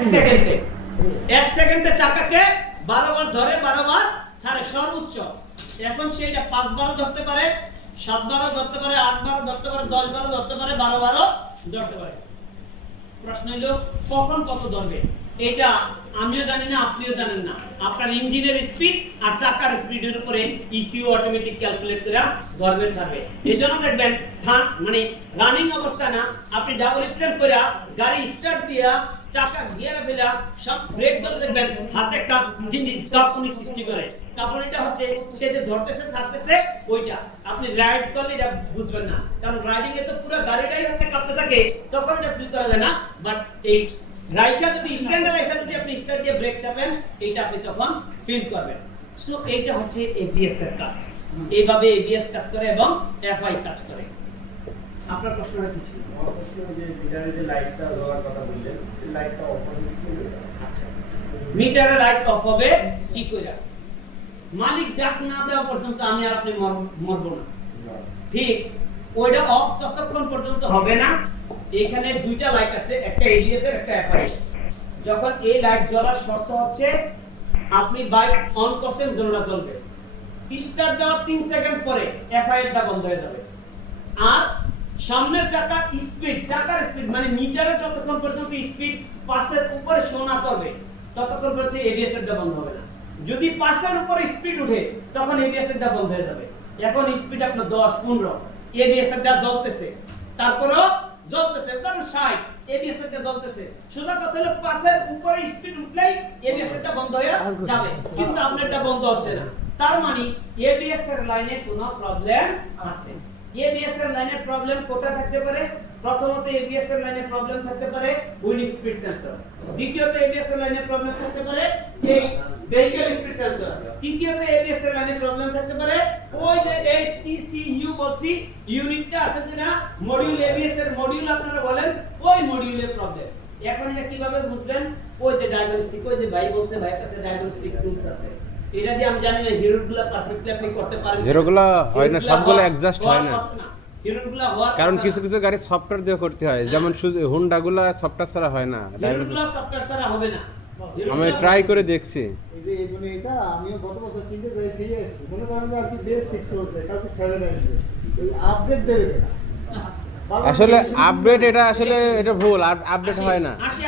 সেকেন্ডে এক সেকেন্ডে চাকাকে 12 বার ধরে 12 বার ছাড়ে সর্বোচ্চ। এখন সেটা 5 বারও ধরতে পারে, 7 বারও ধরতে পারে, 8 বারও ধরতে পারে, 10 বারও ধরতে পারে, 12 বারও ধরতে পারে। প্রশ্ন হলো কখন কত ধরবে? এটা আমিও জানি না, আপনিও জানেন না। আপনার ইঞ্জিনের স্পিড আর চাকার স্পিডের উপরে ইসিউ অটোমেটিক ক্যালকুলেট করে ধরবে ছাড়বে। এইজন্য দেখবেন মানে রানিং অবস্থায় না আপনি ডাবল স্ট্যাম্প করে গাড়ি স্টার্ট দিয়া চাকা গিয়ারে ফেলা সব ব্রেক ধরে দেখবেন হাতে একটা জিনিস কাঁপুনি সৃষ্টি করে। কাঁপুনিটা হচ্ছে সে যে ধরতেছে ছাড়তেছে ওইটা। আপনি রাইড করলে এটা বুঝবেন না, কারণ রাইডিং এ তো পুরো গাড়িটাই হচ্ছে কাঁপতে থাকে, তখন এটা ফিল করা যায় না। বাট এই রাইডটা যদি স্ট্যান্ডার্ড রাইডটা যদি আপনি স্টার্ট দিয়ে ব্রেক চাপেন এইটা আপনি তখন ফিল করবেন। সো এইটা হচ্ছে এবিএস এর কাজ। এইভাবে এবিএস কাজ করে এবং এফআই কাজ করে। আপনার প্রশ্নটা কি ছিল? আমার প্রশ্ন যে মিটারে যে লাইটটা দেওয়ার কথা বললেন, এই লাইটটা অফ হবে কি করে? আচ্ছা, মিটারে লাইট অফ হবে কি করে? মালিক ডাক না দেওয়া পর্যন্ত আমি আর আপনি মরব না, ঠিক? ওইটা অফ ততক্ষণ পর্যন্ত হবে না। এখানে দুইটা লাইট আছে, একটা এডিএস এর একটা এফআই। যখন এই লাইট জ্বলার শর্ত হচ্ছে আপনি বাইক অন করছেন, দোলনা জ্বলবে। স্টার্ট দেওয়ার 3 সেকেন্ড পরে এফআই এরটা বন্ধ হয়ে যাবে। আর সামনের চাকার স্পিড, চাকার স্পিড মানে মিটারে যতক্ষণ পর্যন্ত স্পিড 5 এর উপরে শো না করবে ততক্ষণ পর্যন্ত এবিএস এরটা বন্ধ হবে না। যদি 5 এর উপরে স্পিড উঠে তখন এবিএস এরটা বন্ধ হয়ে যাবে। এখন স্পিড আপনার 10 15, এবিএস এরটা জ্বলতেছে, তারপরেও জ্বলতেছে, কারণ 60 এবিএস এরটা জ্বলতেছে। সোজা কথা হলো 5 এর উপরে স্পিড উঠলেই এবিএস এরটা বন্ধ হয়ে যাবে, কিন্তু আপনারটা বন্ধ হচ্ছে না। তার মানে এবিএস এর লাইনে কোনো প্রবলেম আছে। এবিএস এর লাইনে প্রবলেম কোথায় থাকতে পারে? প্রথমত এবিএস এর লাইনে প্রবলেম থাকতে পারে উইন্ড স্পিড সেন্সর। দ্বিতীয়ত এবিএস এর লাইনে প্রবলেম থাকতে পারে এই ভেহিকল স্পিড সেন্সর। তৃতীয়ত এবিএস এর লাইনে প্রবলেম থাকতে পারে ওই যে এসইসিইউ বলছি ইউনিটটা আছে যেটা মডিউল, এবিএস এর মডিউল আপনারা বলেন, ওই মডিউলের প্রবলেম। এখন এটা কিভাবে বুঝবেন? ওই যে ডায়াগনস্টিক, ওই যে ভাই বলছে ভাইয়ের কাছে ডায়াগনস্টিক টুলস আছে, এটা দিয়ে আমি জানি না হিরোগুলো পারফেক্টলি আপনি করতে পারবেন। হিরোগুলো হয় না, সবগুলো অ্যাডজাস্ট হয় না, হিরোগুলো হওয়ার কারণ কিছু কিছু গাড়ি সফটওয়্যার দিয়ে করতে হয়, যেমন হুন্ডাগুলো সফটওয়্যার ছাড়া হয় না। হিরোগুলো সফটওয়্যার ছাড়া হবে না। আমি ট্রাই করে দেখছি। এই যে এইগুলো এটা আমিও গত বছর কিনতে যাই ফিরে এসেছি। মনে করেন যে আজকে বেস 6 চলছে, কালকে 7 আসবে। এই আপডেট দেবে না। আসলে আপডেট এটা আসলে এটা ভুল, আপডেট হয় না, আসি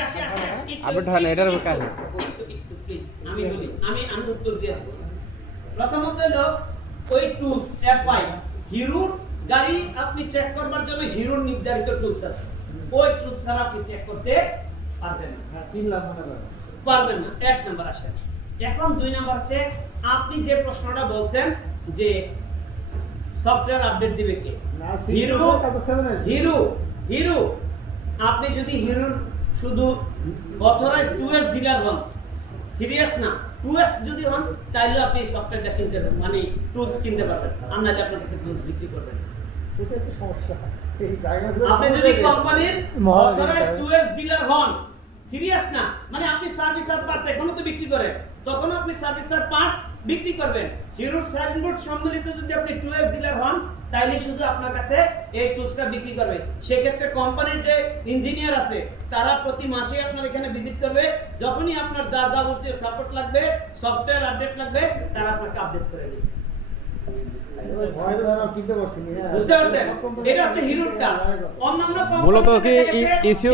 আপডেট হয় না, এটার কারণে। একটু প্লিজ আমি বলি, আমি উত্তর দিয়ে দিচ্ছি। প্রথমত হলো ওই টুলস এফআই হিরোর গাড়ি আপনি চেক করবার জন্য হিরোর নির্ধারিত টুলস আছে, ওই টুলস ছাড়া আপনি চেক করতে পারবেন না। হ্যাঁ 3 লাখ মনে করেন পারবেন না। এক নাম্বার আসে। এখন 2 নাম্বার হচ্ছে আপনি যে প্রশ্নটা বলছেন যে সফটওয়্যার আপডেট দিবে কে? হিরো। হিরো আপনি যদি হিরোর শুধু অথরাইজ 2S ডিলার হন, 3S না 2S যদি হন, তাহলে আপনি সফটওয়্যারটা কিনতে পারবেন, মানে টুলস কিনতে পারবেন। আমরা যে আপনার কাছে টুলস বিক্রি করবেন, এটা একটু সমস্যা। এই ডায়াগনোসিস আপনি যদি কোম্পানির অথরাইজ 2S ডিলার হন, 3S না, মানে আপনি সার্ভিসার পার্টস এখনো তো বিক্রি করেন, তখন আপনি সার্ভিসার পার্টস বিক্রি করবেন। হিরোর সাইনবোর্ড সম্মিলিত যদি আপনি 2S ডিলার হন, তাইলে শুধু আপনার কাছে এই টুলসটা বিক্রি করবে। সেই ক্ষেত্রে কোম্পানির যে ইঞ্জিনিয়ার আছে তারা প্রতি মাসে আপনার এখানে ভিজিট করবে, যখনই আপনার যা যাবতীয় সাপোর্ট লাগবে, সফটওয়্যার আপডেট লাগবে, তারা আপনাকে আপডেট করে দেবে। ভয় ধরা কিনতে পারছি না। বুঝতে পারছেন? এটা হচ্ছে হিরোরটা। অন্যান্য মূলত কোম্পানি কি ইস্যু